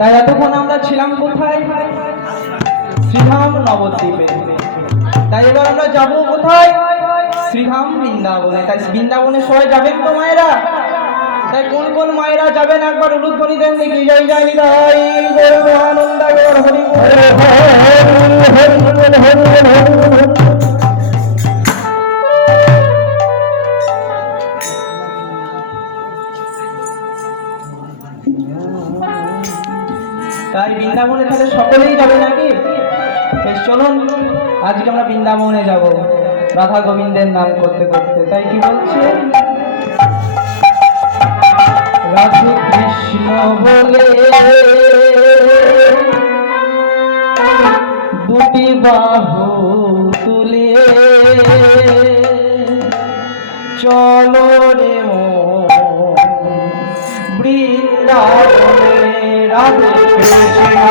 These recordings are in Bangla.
তাই এতক্ষণ আমরা ছিলাম কোথায়? শ্রীধাম নবদ্বীপে। তাই এবার আমরা যাবো কোথায়? শ্রীধাম বৃন্দাবনে। তাই বৃন্দাবনে সবাই যাবেন তো মায়েরা? তাই কোন কোন মায়েরা যাবেন একবার উলুধ্বনি দেন দেখি। জয় জয় নিতাই গৌর আনন্দাগর হরি তাই বৃন্দাবনে তাহলে সকলেই যাবে নাকি? বেশ চলুন আজকে আমরা বৃন্দাবনে যাব রাধা গোবিন্দের নাম করতে করতে। তাই কি বলছে? রাধে কৃষ্ণ বলে দুটি বাহু তুলে চলো রে বৃন্দাবনে রাধে কৃষ্ণ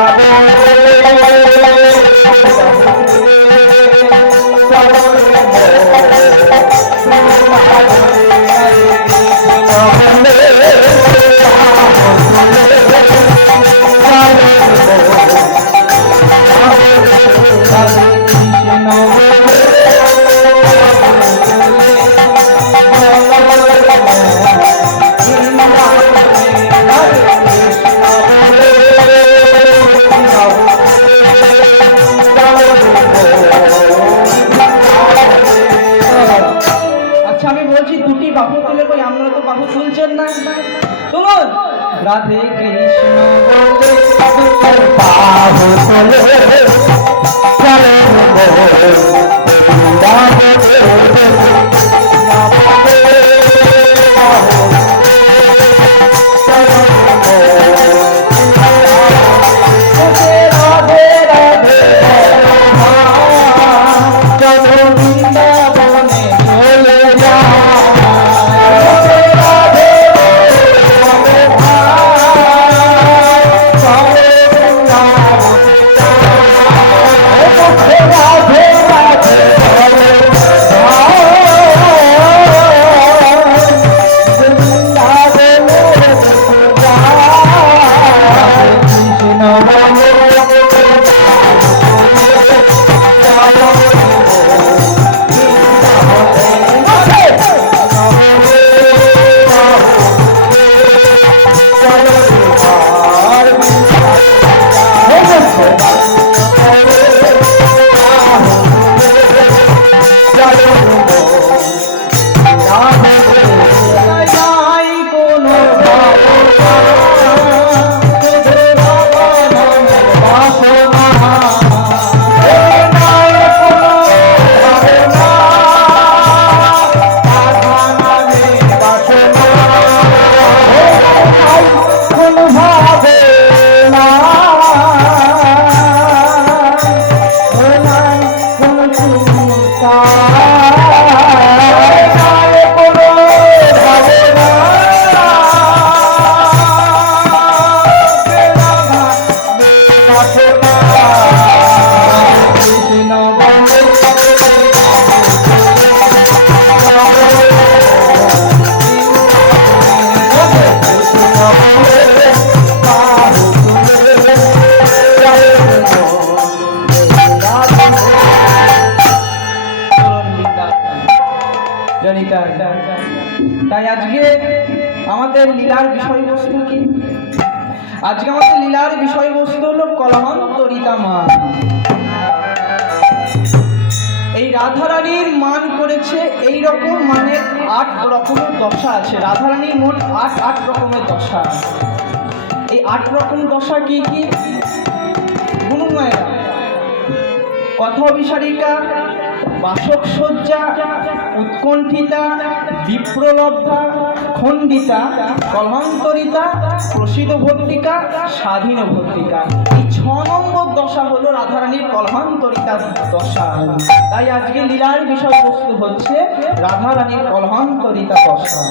রাধে কৃষ্ণ বলে বাহু তোলে তাই আজকে আমাদের লীলার বিষয়বস্তু কি? আজকে আমাদের লীলার বিষয়বস্তু হলো কলহান্তরিতা মা। এই রাধারানীর মান করেছে এই রকম, মানে 8 রকমের দশা আছে। রাধারানীর মোট 8 রকমের দশা। এই 8 রকম দশা কি কি? গুরু মায়েরা কথা অভিসারিকা, বাসক সজ্জা, উৎকণ্ঠিতা, বিপ্রলব্ধা, খণ্ডিতা, কলহান্তরিতা, প্রসিদ্ধ ভর্তিকা, স্বাধীন ভর্তিকা। এই 6 নম্বর দশা হলো রাধারানীর কলহান্তরিতার দশা। তাই আজকে লীলার বিষয়বস্তু হচ্ছে রাধারানীর কলহান্তরিতা দশা।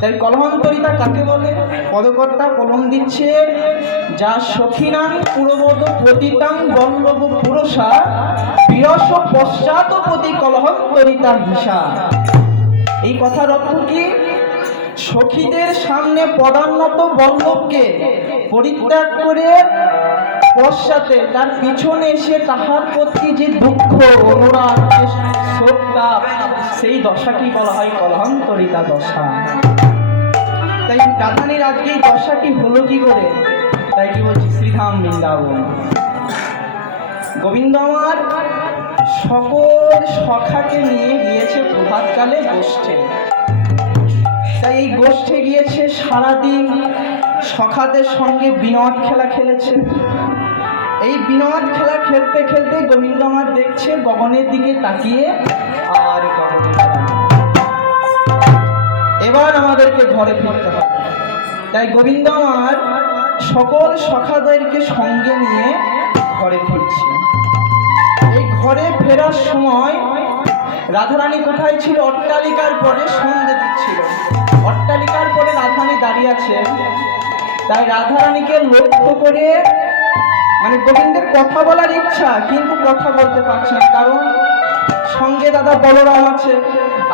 তাই কলহান্তরিতা কাকে বলে? পদকর্তা কলম দিচ্ছে, যা সখীনাং পুরবোধ পতিতাং বল্লভ পুরসা বিরস পশ্চাৎ পতি কলহান্তরিতা হিসা। এই কথার অর্থ কি? সখীদের সামনে পদান্নত বল্লভকে পরিত্যাগ করে পশ্চাতে তার পিছনে এসে তাহার প্রতি যে দুঃখ, অনুরাগ, শ্রদ্ধা, সেই দশাকে বলা হয় কলহান্তরিতা দশা। তাই রাধারানীর আজকে এই দশাটি হলো কি করে? তাই কি বলছি, শ্রীধাম বৃন্দাবন। গোবিন্দ আমার সকল সখাকে নিয়ে গিয়েছে প্রভাতকালে গোষ্ঠে। তাই এই গোষ্ঠে গিয়েছে, সারাদিন সখাদের সঙ্গে বিনোদ খেলা খেলেছে। এই বিনোদ খেলা খেলতে খেলতে গোবিন্দ আমার দেখছে গগনের দিকে তাকিয়ে, আর গগনের এবার আমাদেরকে ঘরে ফিরতে হবে। তাই গোবিন্দ আমার সকল সখাদেরকে সঙ্গে নিয়ে ঘরে ফিরছে। এই ঘরে ফেরার সময় রাধারানী কোথায় ছিল? অট্টালিকার পরে সন্ধ্যে দিচ্ছিল। অট্টালিকার পরে রাধারানী দাঁড়িয়ে আছে। তাই রাধারানীকে লক্ষ্য করে, মানে গোবিন্দের কথা বলার ইচ্ছা, কিন্তু কথা বলতে পারছে না, কারণ সঙ্গে দাদা বলরাম আছে।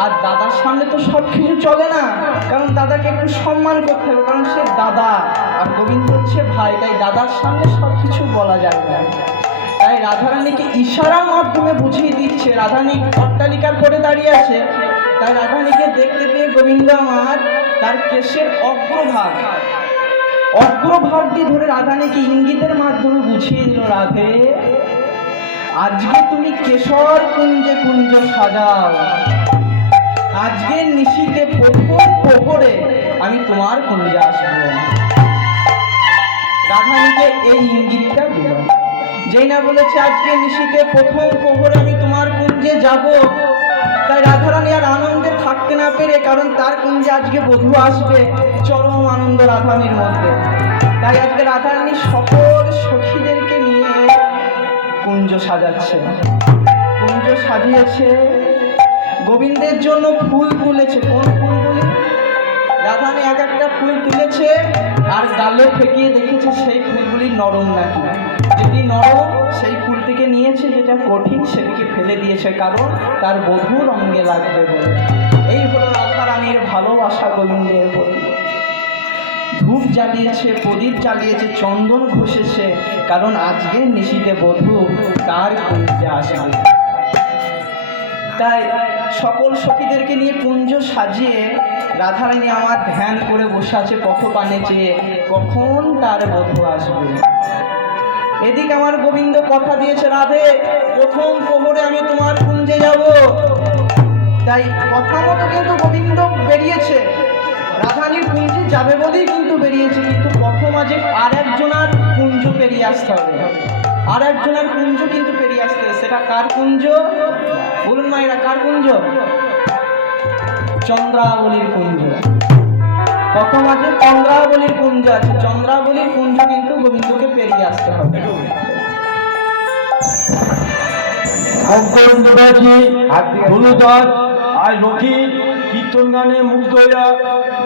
আর দাদার সামনে তো সব কিছু চলে না, কারণ দাদাকে একটু সম্মান করতে হবে, কারণ সে দাদা আর গোবিন্দ হচ্ছে ভাই। তাই দাদার সামনে সব কিছু বলা যায় না। তাই রাধারানীকে ইশারার মাধ্যমে বুঝিয়ে দিচ্ছে। রাধারানী অট্টালিকার পরে দাঁড়িয়ে আছে। তাই রাধারানীকে দেখতে পেয়ে গোবিন্দ আমার তার কেশের অগ্রভাগ দিয়ে ধরে রাধারানীকে ইঙ্গিতের মাধ্যমে বুঝিয়ে দিল, রাধে আজকে তুমি কেশর কুঞ্জে কুঞ্জ সাজাও, আজকে নিশিতে প্রথম প্রহরে আমি তোমার কুঞ্জে আসবো। রাধারানীকে এই ইঙ্গিতটা দিল। যেই না বলেছে আজকে নিশিতে প্রথম প্রহরে আমি তোমার কুঞ্জে যাব, তাই রাধারানী আর আনন্দে থাকতে না পেরে, কারণ তার কুঞ্জে আজকে বধূ আসবে, চরম আনন্দ রাধারানীর মধ্যে। তাই আজকে রাধারানী সকল সখীদেরকে নিয়ে কুঞ্জ সাজাচ্ছে। কুঞ্জ সাজিয়েছে, গোবিন্দের জন্য ফুল তুলেছে। কোন ফুলগুলি? রাধারানী এক একটা ফুল তুলেছে আর গালে ঠেকিয়ে দেখেছে সেই ফুলগুলি নরম নাকি। যেটি নরম সেই ফুলটিকে নিয়েছে, যেটা কঠিন সেটিকে ফেলে দিয়েছে, কারণ তার বধূর অঙ্গে লাগবে বলে। এই হলো রাধারানীর ভালোবাসা গোবিন্দের প্রতি। ধূপ জ্বালিয়েছে, প্রদীপ জ্বালিয়েছে, চন্দন ঘষেছে, কারণ আজকে নিশিতে বধূ তার কুঞ্জে আসবে। তাই সকল সখীদেরকে নিয়ে কুঞ্জ সাজিয়ে রাধারানী আমার ধ্যান করে বসে আছে পথপানে চেয়ে, কখন তার বধূ আসবে। এদিকে আমার গোবিন্দ কথা দিয়েছে, রাধে প্রথম প্রহরে আমি তোমার কুঞ্জে যাব। তাই কথা মতো কিন্তু গোবিন্দ বেরিয়েছে, রাধারানীর কুঞ্জে যাবে বলেই কিন্তু বেরিয়েছে। কিন্তু প্রথম আজে আর একজনার কুঞ্জ পেরিয়ে আসতে হবে, আর একজনের কুঞ্জ কিন্তু পেরিয়ে আসতে হবে। সেটা কার কুঞ্জ? বলুন মায়েরা, কার কুঞ্জ? চন্দ্রাবলীর কুঞ্জ। প্রথম আছে চন্দ্রাবলীর কুঞ্জ আছে, চন্দ্রাবলীর কুঞ্জ কিন্তু গোবিন্দকে পেরিয়ে আসতে হবে। আর রথি কীর্তন গানে মুগ্ধ হইয়া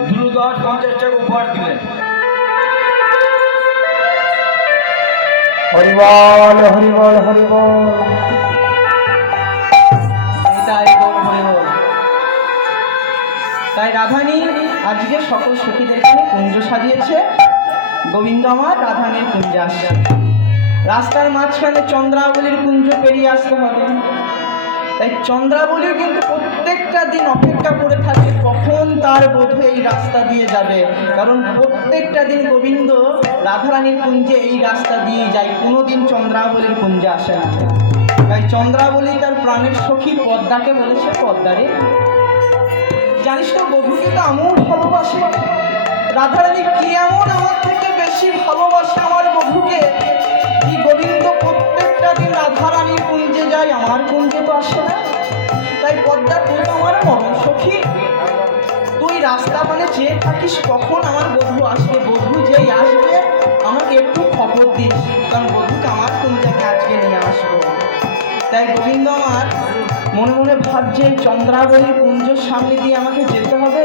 ধুলুদাস 50 টাকা উপহার দিলেন। হরিবল হরিবল হরিবল। তাই রাধারানী আজকে সকল সখীদেরকে কুঞ্জ সাজিয়েছে। গোবিন্দ আমার রাধারানীর কুঞ্জে আসছে। রাস্তার মাঝখানে চন্দ্রাবলীর কুঞ্জ পেরিয়ে আসতে হবে। তাই চন্দ্রাবলীও কিন্তু প্রত্যেকটা দিন অপেক্ষা করে থাকে কখন তার বধূ এই রাস্তা দিয়ে যাবে, কারণ প্রত্যেকটা দিন গোবিন্দ রাধারানীর কুঞ্জে এই রাস্তা দিয়ে যায়, কোনোদিন চন্দ্রাবলীর কুঞ্জে আসে না। তাই চন্দ্রাবলী তার প্রাণের সখী পদ্মাকে বলেছে, পদ্মারে জানিস তো বধূকে তো এমন ভালোবাসে, রাধারানী কি এমন আমার থেকে বেশি ভালোবাসে আমার বধূকে, কি গোবিন্দ প্রত্যেকটা দিন রাধারানীর কুঞ্জে যাই, আমার কুঞ্জে তো আসে না। তাই পদ্মা তুই আমার মরণ সখী, তুই রাস্তা মানে চেয়ে থাকিস কখন আমার বধূ আসবে, বধূ যেই আসবে আমাকে একটু খবর দিস, কারণ বধূকে আমার কুঞ্জে আজকে নিয়ে আসবো। তাই গোবিন্দ আমার মনে মনে ভাবছে চন্দ্রাবলীর কুঞ্জের সামনে দিয়ে আমাকে যেতে হবে।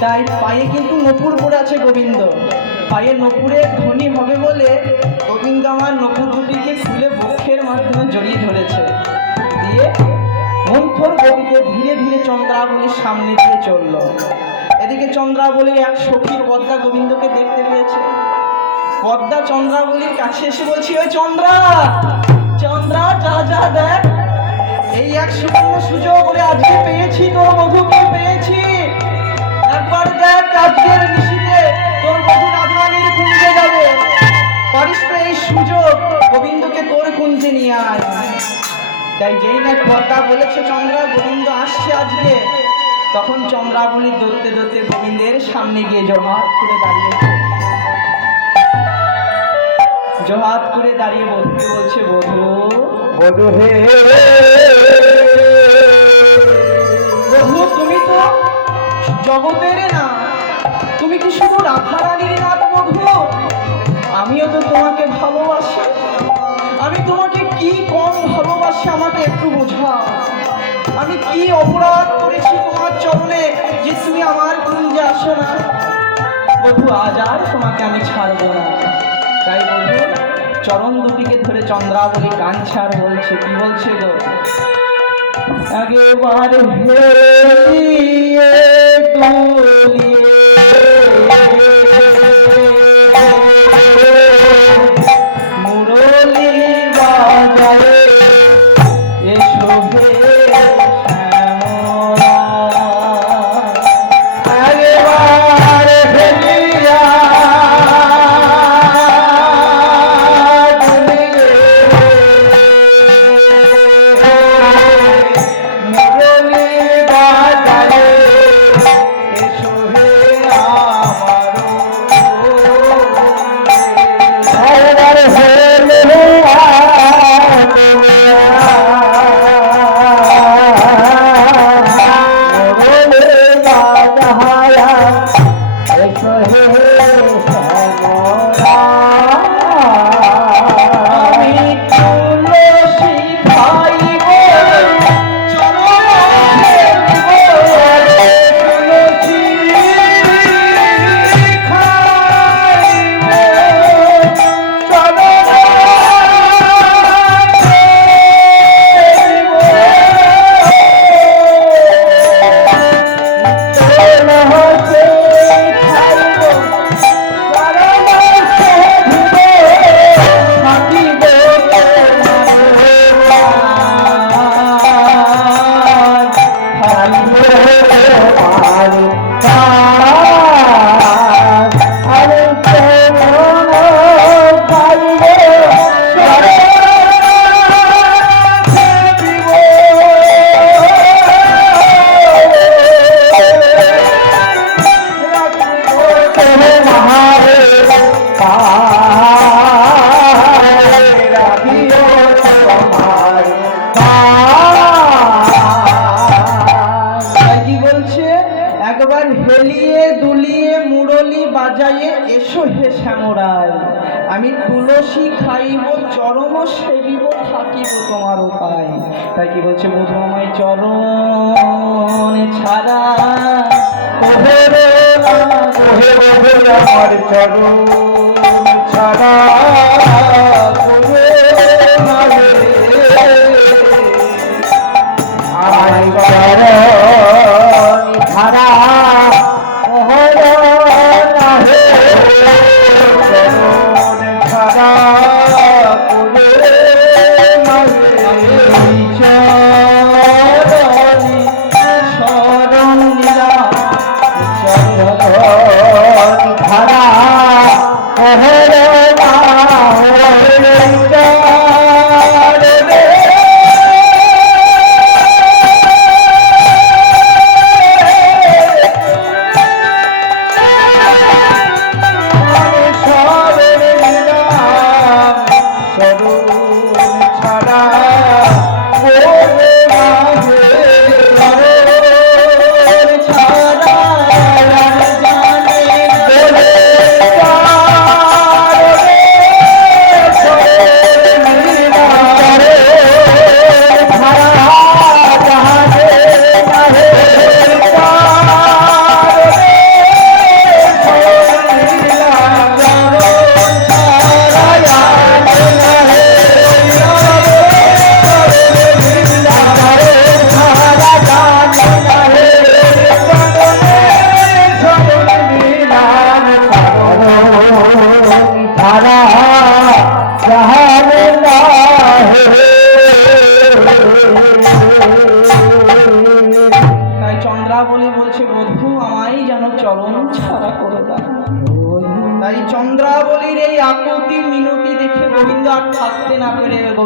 তাই পায়ে কিন্তু নপুর পরে আছে গোবিন্দ, পায়ে নপুরে ধ্বনি হবে বলে গোবিন্দ আমার নপুর দুটিকে খুলে বক্ষের মাধ্যমে জড়িয়ে ধরেছে, দিয়ে মন্থর গতিতে ধীরে ধীরে চন্দ্রাবলীর সামনে দিয়ে চলল। এদিকে চন্দ্রাবলীর এক সখীর পদ্মা গোবিন্দকে দেখতে পেয়েছে। পদ্মা চন্দ্রাবলীর কাছে এসে বলছি, ওই চন্দ্রা, চন্দ্রা যা যা দেখ, এই এক সুবর্ণ সুযোগ বলে আজকে পেয়েছি, তোর বধূকে পেয়েছি। একবার দেখ আজকের নিশীথে তোর বধূ রাধারানীর কুঞ্জে যাবে, পারিস তো এই সুযোগ, গোবিন্দকে তোর কুঞ্জে নিয়ে আয়। তাই যেই না পদ্মা বলেছে চন্দ্রা গোবিন্দ আসছে আজকে, তখন চন্দ্রাবলী দৌড়তে দৌড়তে গোবিন্দের সামনে গিয়ে জোহাত করে দাঁড়িয়েছে। জোহাত করে দাঁড়িয়ে বধূকে বলছে, বধূ, বধূ হে, বধূ তুমি তো জগতের না, তুমি কি শুধু রাধারানীর নাথ বধূ? আমিও তো তোমাকে ভালোবাসি, আমি তোমাকে কি কম ভালোবাসি আমাকে একটু বোঝাও। আমি কি অপরাধ করেছি তোমার চরণে যে তুমি আমার কুঞ্জে আসো না? বধূ আজ আর তোমাকে আমি ছাড়বো না। তাই বধূ চরণ দুটিকে ধরে চন্দ্রাবলী কাঁদছে আর বলছে, কি বলছে গো, আগেবার হেরিয়ে দুলিয়ে মুরলী বাজায়ে এসো হে শ্যামলা, আগেবার হেরিয়া আমি তুলসী খাইব চরণ সেবিব থাকিব তোমার উপায়। তাই কি বলছে, বধূ আমায় চরণ ছাড়া আমার চরণ ছাড়া ধারা ধারা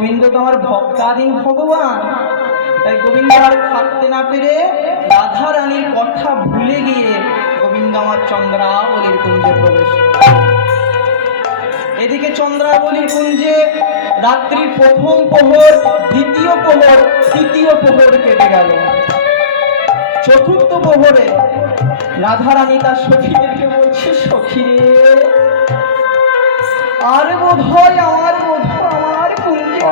গোবিন্দ তো আমার ভক্তাধীন ভগবান। তাই গোবিন্দ আর থাকতে না পেরে রাধা রানীর কথা ভুলে গিয়ে গোবিন্দ আমার চন্দ্রাবলীর কুঞ্জে প্রবেশ করে। এদিকে চন্দ্রাবলীর কুঞ্জে রাত্রির প্রথম প্রহর, দ্বিতীয় প্রহর, তৃতীয় প্রহর কেটে গেল। চতুর্থ প্রহরে রাধা রানী তার সখীদেরকে বলছে, সখী রে, আর বোধ হয় আমার বধূ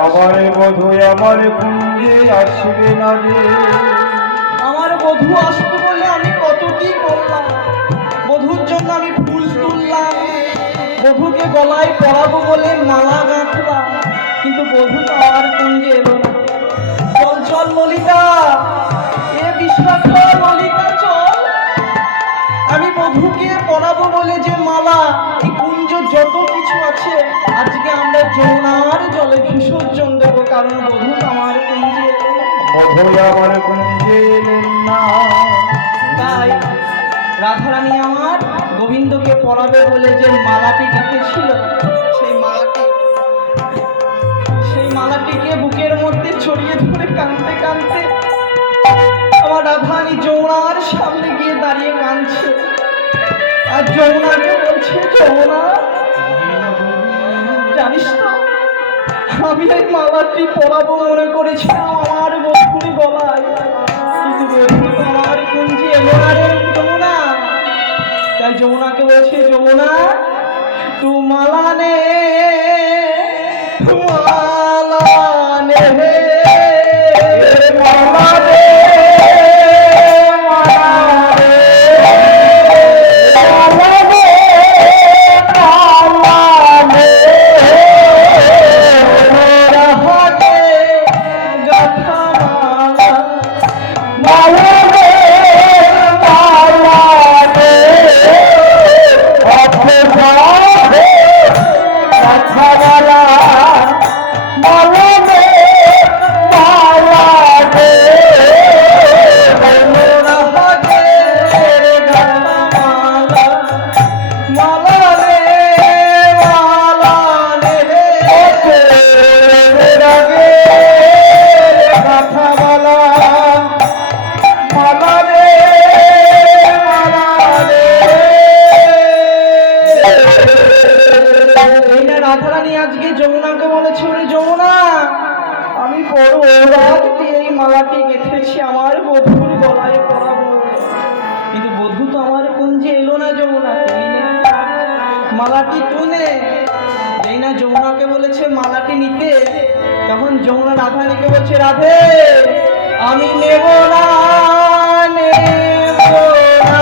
আমার কুঞ্জে আমার কুঞ্জে আসবে না রে। আমার বধূ আসবে বলে আমি কত কি করলাম, বধূর জন্য আমি ফুল তুললাম, বধূকে গলায় পরাবো বলে মালা গাঁথলাম, কিন্তু বধূ তো আমার কুঞ্জে এলো না। চল চল ললিতা, এ বিশাখা ললিতা চল, আমি বধূকে পরাবো বলে যে মালা, এই কুঞ্জ যত কিছু আছে আজকে আমরা যমুনার জলে বিসর্জন দেবো, কারণ বধূ তো আমার কুঞ্জে এলো না। আমার কুঞ্জে না। তাই রাধারানী আমার গোবিন্দকে পরাবে বলে যে মালাটি গেঁথেছিল, সেই মালাটিকে বুকের মধ্যে ছড়িয়ে ধরে কাঁদতে কাঁদতে আমার রাধারানী যমুনার সামনে গিয়ে দাঁড়িয়ে কাঁদছে, আর যমুনাকে বলছে, যমুনা জানিস তো, আমি এই মালাটি পরাবো মনে করেছিলাম আমার বধূর গলায়, কিন্তু বধূ তো আমার কুঞ্জে এলো না রে যমুনা। তাই যমুনাকে বলছে, যমুনা তু মালা নে, মালা নে, মালা নে, রাধারানী আজকে যমুনাকে বলেছে, ওরে যমুনা, আমি বড় অবাক দিয়ে এই মালাটি গেঁথেছি আমার বধূর গলায় পরাবো, কিন্তু বধূ তো আমার কুঞ্জে এলো না। যমুনা তুই নে মালাটি, তুই নে। যেই না যমুনাকে বলেছে মালাটি নিতে, তখন যমুনা রাধারানীকে বলছে, রাধে আমি নেব না, নেব না,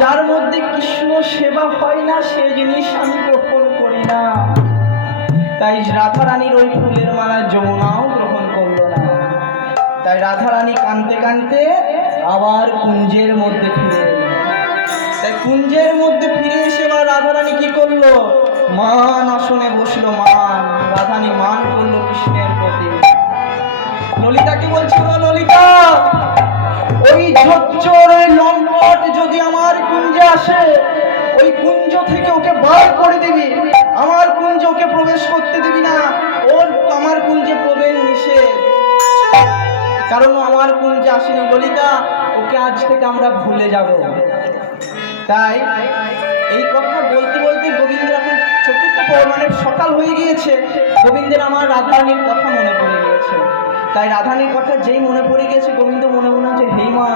যার মধ্যে কৃষ্ণ সেবা হয় না সে জিনিস আমি গ্রহণ করি না। তাই রাধারানীর ওই ফুলের মালা যমুনাও গ্রহণ করলো না। তাই রাধারানী কাঁদতে কাঁদতে আবার কুঞ্জের মধ্যে ফিরে এলো। তাই কুঞ্জের মধ্যে ফিরে এসে এবার রাধারানী কি করলো, মান আসনে বসলো, মান রাধারানী মান করলো কৃষ্ণের প্রতি। ললিতাকে বলছিল, ললিতা ওই ঝচ্চর ওই লম্পট যদি আমার কুঞ্জে আসে, ওই কুঞ্জ থেকে ওকে বার করে দিবি, আমার কুঞ্জে ওকে প্রবেশ করতে দিবি না, ওর আমার কুঞ্জে প্রবেশ নিষেধ, কারণ আমার কুঞ্জে আসেনি। ললিতা ওকে আজ থেকে আমরা ভুলে যাব। তাই এই কথা বলতে বলতে গোবিন্দের এখন চতুর্থ মানে সকাল হয়ে গিয়েছে, গোবিন্দের আমার রাধারানীর কথা মনে পড়ে গিয়েছে। তাই রাধারানীর কথা যেই মনে পড়ে গিয়েছে, গোবিন্দ মনে মনে হচ্ছে, হে মা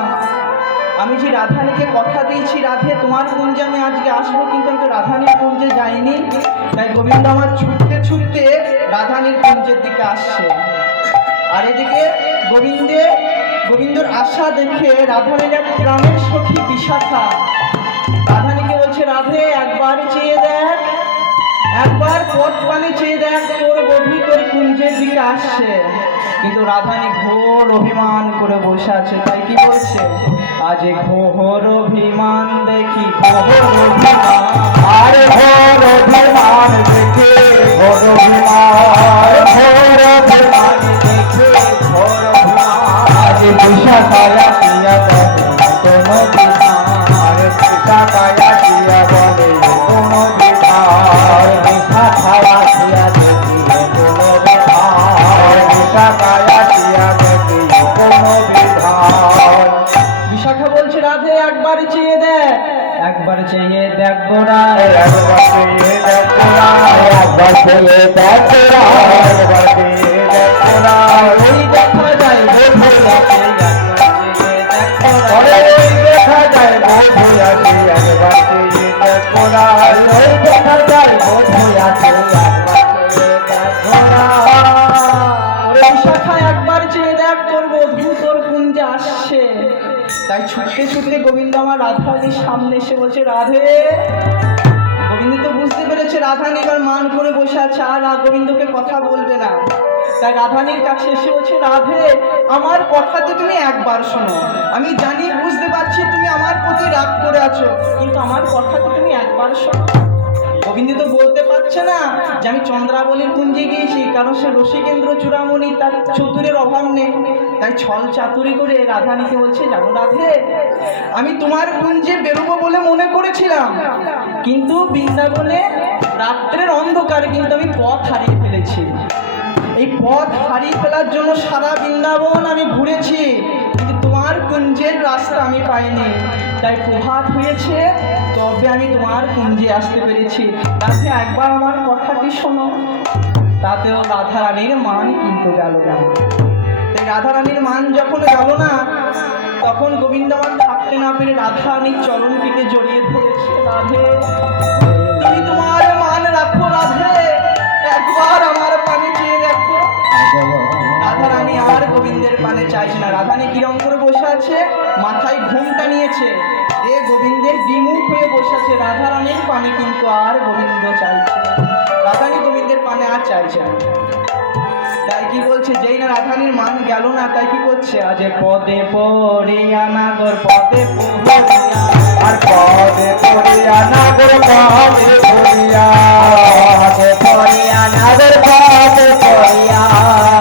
আমি যে রাধানীকে কথা দিয়েছি, রাধে তোমার কুঞ্জে আমি আজকে আসবো, কিন্তু আমি তো রাধানীর কুঞ্জে যাইনি। তাই গোবিন্দ আমার ছুটতে ছুটতে রাধানীর কুঞ্জের দিকে আসছে। আর এদিকে গোবিন্দর আশা দেখে রাধানীর এক গ্রামের সখী বিশাখা রাধানীকে বলছে, রাধে একবার চেয়ে দেখ, একবার পথ পানে চেয়ে দেখ, তোর বধূ তোর কুঞ্জের দিকে আসছে। কিন্তু রাধানী ঘোর অভিমান করে বসে আছে। তাই কি বলছে, আজ ঘোর অভিমান দেখি, ঘোর অভিমান, আর ঘোর অভিমান দেখে, ঘোর অভিমান, ঘোর অভিমান দেখে, ঘোর অভিমান। আজ বিশাখায় আসিয়া বলে কোনো বিধান, আর বিশাখায় আসিয়া বলে কোনো বিধান, বিশাখায় আসিয়া দেখি কোনো বিধান, বিশাখায় আসিয়া দেখি কোনো বিধান। বিশাখা বলছে, রাধে একবার চেয়ে দেখ, একবার চেয়ে দেখ গোরা, একবার চেয়ে দেখ তোরা, একবার চেয়ে দেখ তোরা, একবার চেয়ে দেখ তোরা। ওই দেখা যায় বোধ আছে, একবার চেয়ে দেখ গোরা। ওই দেখা যায় বোধ আছে, একবার চেয়ে দেখ তোরা, ওই দেখা যায় বোধ আছে, একবার চেয়ে দেখ তোরা। ওরে বিশাখা একবার চেয়ে দেখ, তোর বধূ তোর কুঞ্জে আসছে। তাই ছুটতে ছুটতে গোবিন্দ আমার রাধানীর সামনে এসে বলছে, রাধে। গোবিন্দ তো বুঝতে পেরেছে রাধানী এবার মান করে বসে আছে, আর গোবিন্দকে কথা বলবে না। তাই রাধানীর কাছে এসে বলছে, রাধে আমার কথাতে তুমি একবার শোনো। আমি জানি, বুঝতে পারছি তুমি আমার প্রতি রাগ করে আছো, কিন্তু আমার কথাতে তুমি একবার শোনো। গোবিন্দ তো বলতে পারছে না যে আমি চন্দ্রাবলীর কুঞ্জে গিয়েছি, কারণ সে রসিকেন্দ্র চূড়ামণি, তার চতুরের অভাব নেই। তাই ছল চাতুরি করে রাধানীকে বলছে, জানো রাধে, আমি তোমার কুঞ্জে বেরোবো বলে মনে করেছিলাম, কিন্তু বৃন্দাবনে রাত্রের অন্ধকারে কিন্তু আমি পথ হারিয়ে ফেলেছি। এই পথ হারিয়ে ফেলার জন্য সারা বৃন্দাবন আমি ঘুরেছি, কিন্তু তোমার কুঞ্জের রাস্তা আমি পাইনি। তাই প্রভাত হয়েছে, তবে আমি তোমার কুঞ্জে আসতে পেরেছি। তাতে একবার আমার কথাটি শোনো। তাতেও রাধারানীর মান কিন্তু গেল না। তাই রাধারানীর মান যখন গেল না, তখন গোবিন্দ আমার থাকতে না পেরে রাধারানীর চরণটিকে জড়িয়ে ধরেছে। রাধে তুমি তোমার মান রাখো, রাধে একবার আমার পানে চেয়ে দেখো। রাধারানী আর গোবিন্দের পানে চাইছে না। রাধারানী কিরম করে বসে আছে, মাথায় ঘুমটা নিয়েছে, এ গোবিন্দের বিমুখ হয়ে বসে আছে। রাধারানীর পানে কিন্তু আর গোবিন্দ চাইছে, রাধারানী গোবিন্দের পানে আর চাইছে না। তাই কি বলছে, যেই না রাধারানীর মান গেল না, তাই কি করছে, আজ পদে পড়িয়া নাগর, পদে পড়িয়া, আর পদে পড়িয়া নাগর, পদে পড়িয়া, পদে পড়িয়া নাগর, পদে পড়িয়া,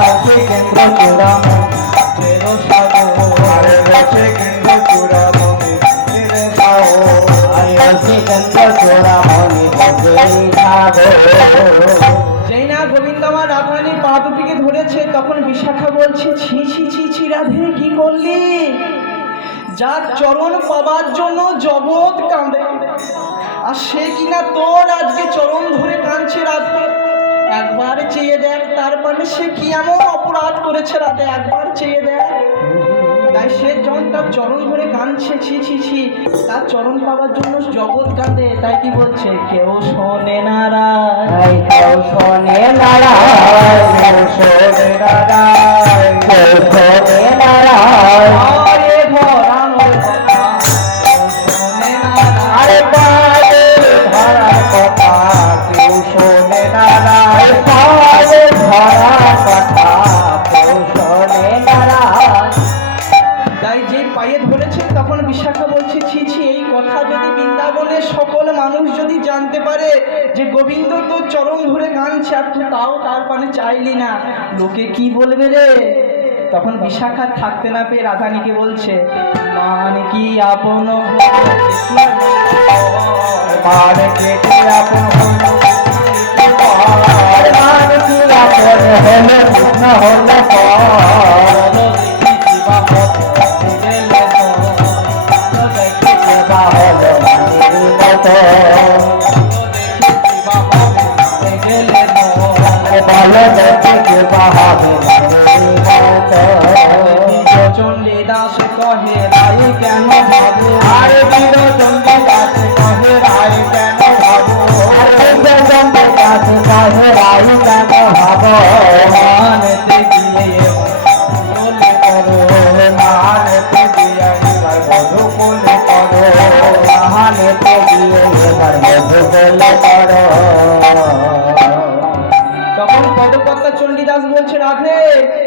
রসিকেন্দ্র চূড়ামণি আর রসিকেন্দ্র চূড়ামণি রসিকেন্দ্র চূড়ামণি যেই না গোবিন্দ আমার রাধারানীর পা দুটিকে ধরেছে, তখন বিশাখা বলছে, ছি ছি ছি ছি রাধে, কি করলি? যার চরণ পাবার জন্য জগৎ কাঁদে, আর সে কিনা তোর আজকে চরণ ধরে কাঁদছে। রাধে একবার চেয়ে দেখ, তার মানে সে কি এমন অপরাধ করেছে? রাধে একবার চেয়ে দেখ। তাই সে যখন তার চরণ ধরে কাঁদছে, ছি ছি ছি, তার চরণ পাবার জন্য জগৎ কাঁদে। তাই কি বলছে, কেউ শোনে না রায়, কেউ শোনে না রায়, কেউ শোনে না রায়, কেউ শোনে না রায়, আরে ধরানোর কথা কেউ শোনে না রায়। আরে পায়ে ধরার কথা কেউ শোনে না রায়, পায়ে ধরার কথা কেউ শোনে না রায়। তাই যে পায়ে ধরেছে, তখন বিশাখা বলছে, ছি ছি, এই কথা যদি বৃন্দাবনের সকল মানুষ যদি জানতে পারে যে গোবিন্দ তো চরণ ধরে কাঁদছে, আর তুই তাও তার পানে চাইলি না, লোকে কি বলবে রে? তখন বিশাখা থাকতে না পেয়ে রাধানীকে বলছে, মান কি আপন মান কেটে আপন মান কি আপন হলে না হলে চণ্ডী দাস কহে রাই কেন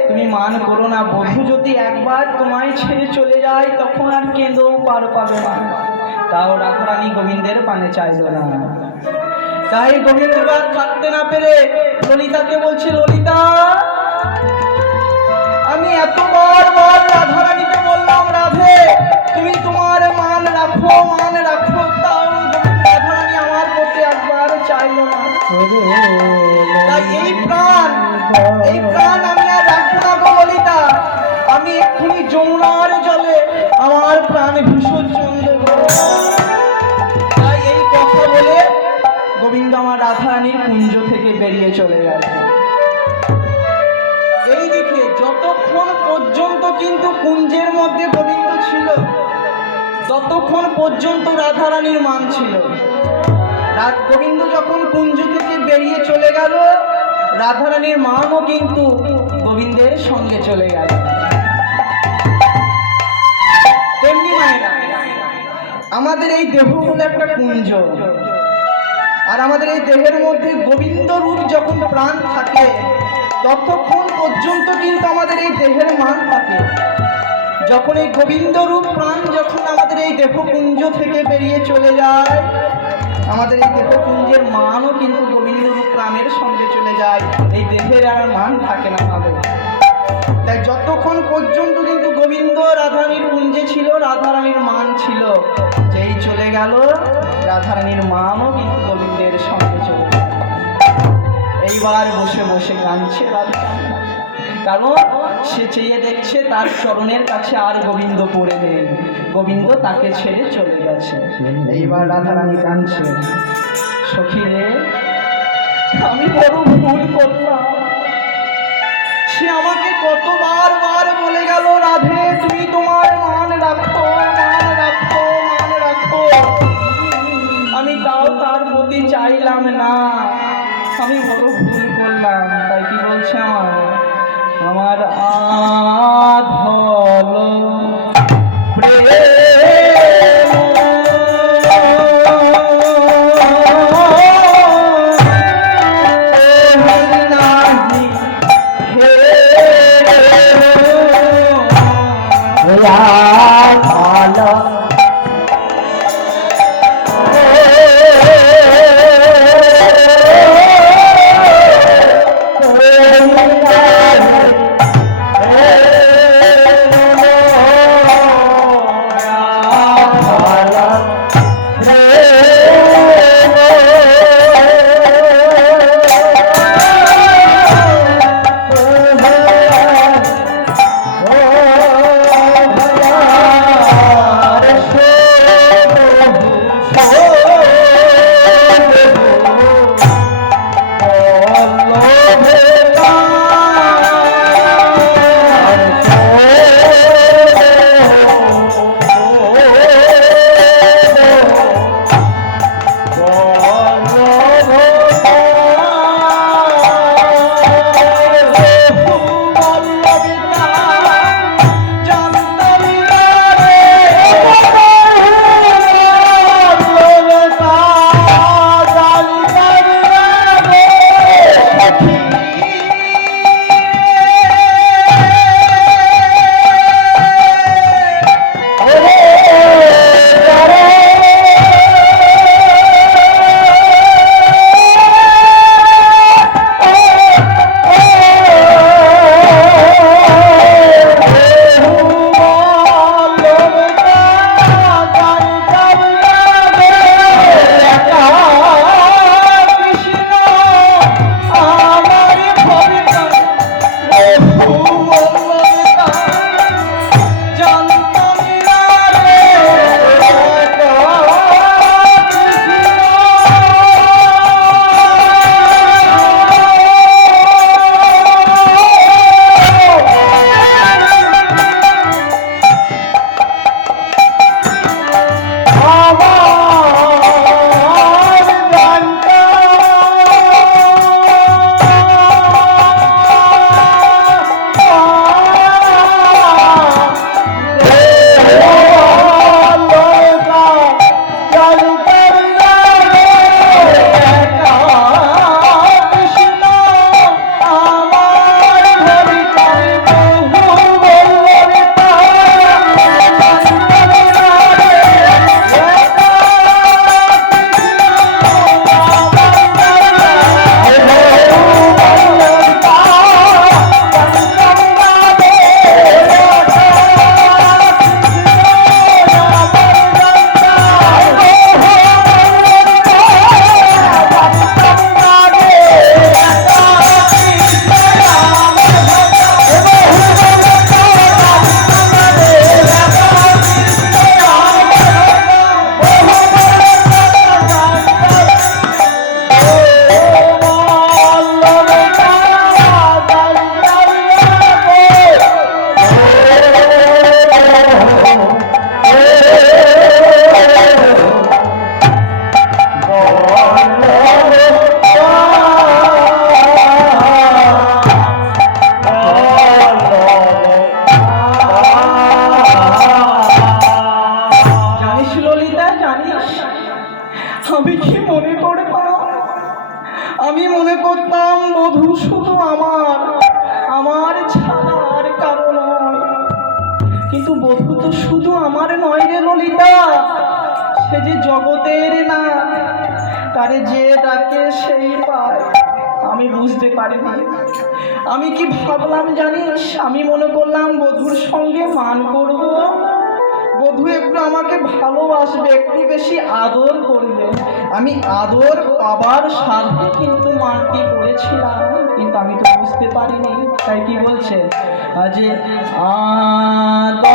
তুমি মান করো না, বধূ যদি একবার তোমায় ছেড়ে চলে যায় তখন আর কেঁদেও পার পাবে না। তাও রাধারানী গোবিন্দের পানে চাইল না। তাই গোবিন্দ আর থাকতে না পেরে ললিতাকে বলছে, ললিতা আমি এতবার রাধারানীকে বললাম, রাধে তুমি তোমার মান রাখো, মান রাখো, তাও রাধারানী আমার প্রতি একবার চাইল না। তাই এই প্রাণ আমি আর রাখবো না গো ললিতা, আমি এক্ষুনি যমুনার জলে আমার প্রাণ বিসর্জন দেব। তাই এই কথা বলে গোবিন্দ আমার রাধারানীর কুঞ্জ থেকে বেরিয়ে চলে গেল। এইদিকে যতক্ষণ পর্যন্ত কিন্তু কুঞ্জের মধ্যে গোবিন্দ ছিল, ততক্ষণ পর্যন্ত রাধারানীর মান ছিল। গোবিন্দ যখন কুঞ্জ থেকে বেরিয়ে চলে গেল, রাধারানীর মানও কিন্তু গোবিন্দের সঙ্গে চলে গেল। তেমনি মায়েরা, আমাদের এই দেহ হলো একটা কুঞ্জ, আর আমাদের এই দেহের মধ্যে গোবিন্দ রূপ যখন প্রাণ থাকে ততক্ষণ পর্যন্ত কিন্তু আমাদের এই দেহের মান থাকে। যখন এই গোবিন্দ রূপ প্রাণ যখন আমাদের এই দেহকুঞ্জ থেকে বেরিয়ে চলে যায়, আমাদের এই দেহকুঞ্জের মানও কিন্তু গোবিন্দ রূপ প্রাণের সঙ্গে চলে যায়, এই দেহের আর মান থাকে না আমাদের। তাই যতক্ষণ পর্যন্ত কিন্তু গোবিন্দ রাধারানীর কুঞ্জে ছিল, রাধারানীর মান ছিল, যেই চলে গেল রাধারানীর মানও কিন্তু গোবিন্দের সঙ্গে চলে গেল। এইবার বসে বসে কাঁদছে রাধা, কারণ সে চেয়ে দেখছে তার চরণের কাছে আর গোবিন্দ পড়ে নেই, গোবিন্দ তাকে ছেড়ে চলে গেছে। এইবার রাধারানী কাঁদছে, সখী রে আমি বড় ভুল করলাম। সে আমাকে কতবার বলে গেল, রাধে তুমি তোমার মান রাখো, মান রাখো, মান রাখো। আমি তাও তার প্রতি চাইলাম না, আমি বড় ভুল করলাম। তাই কি বলছে আমার আধল মনে করতাম বধূ শুধু আমার ছাড়ার কারণ নয়। কিন্তু বধূ তো শুধু আমার নয় রে ললিতা, সে যে জগতের না, তারে যে ডাকে সেই পায়। আমি বুঝতে পারিনি, আমি কি ভাবলাম জানিস? আমি মনে করলাম বধূর সঙ্গে মান করব, বধূ একটু আমাকে ভালোবাসবে, একটু বেশি আদর করবে। আমি আদর পাবার স্বার্থে কিন্তু মানটি করেছিলাম, কিন্তু আমি তো বুঝতে পারিনি। তাই কি বলছে যে আদর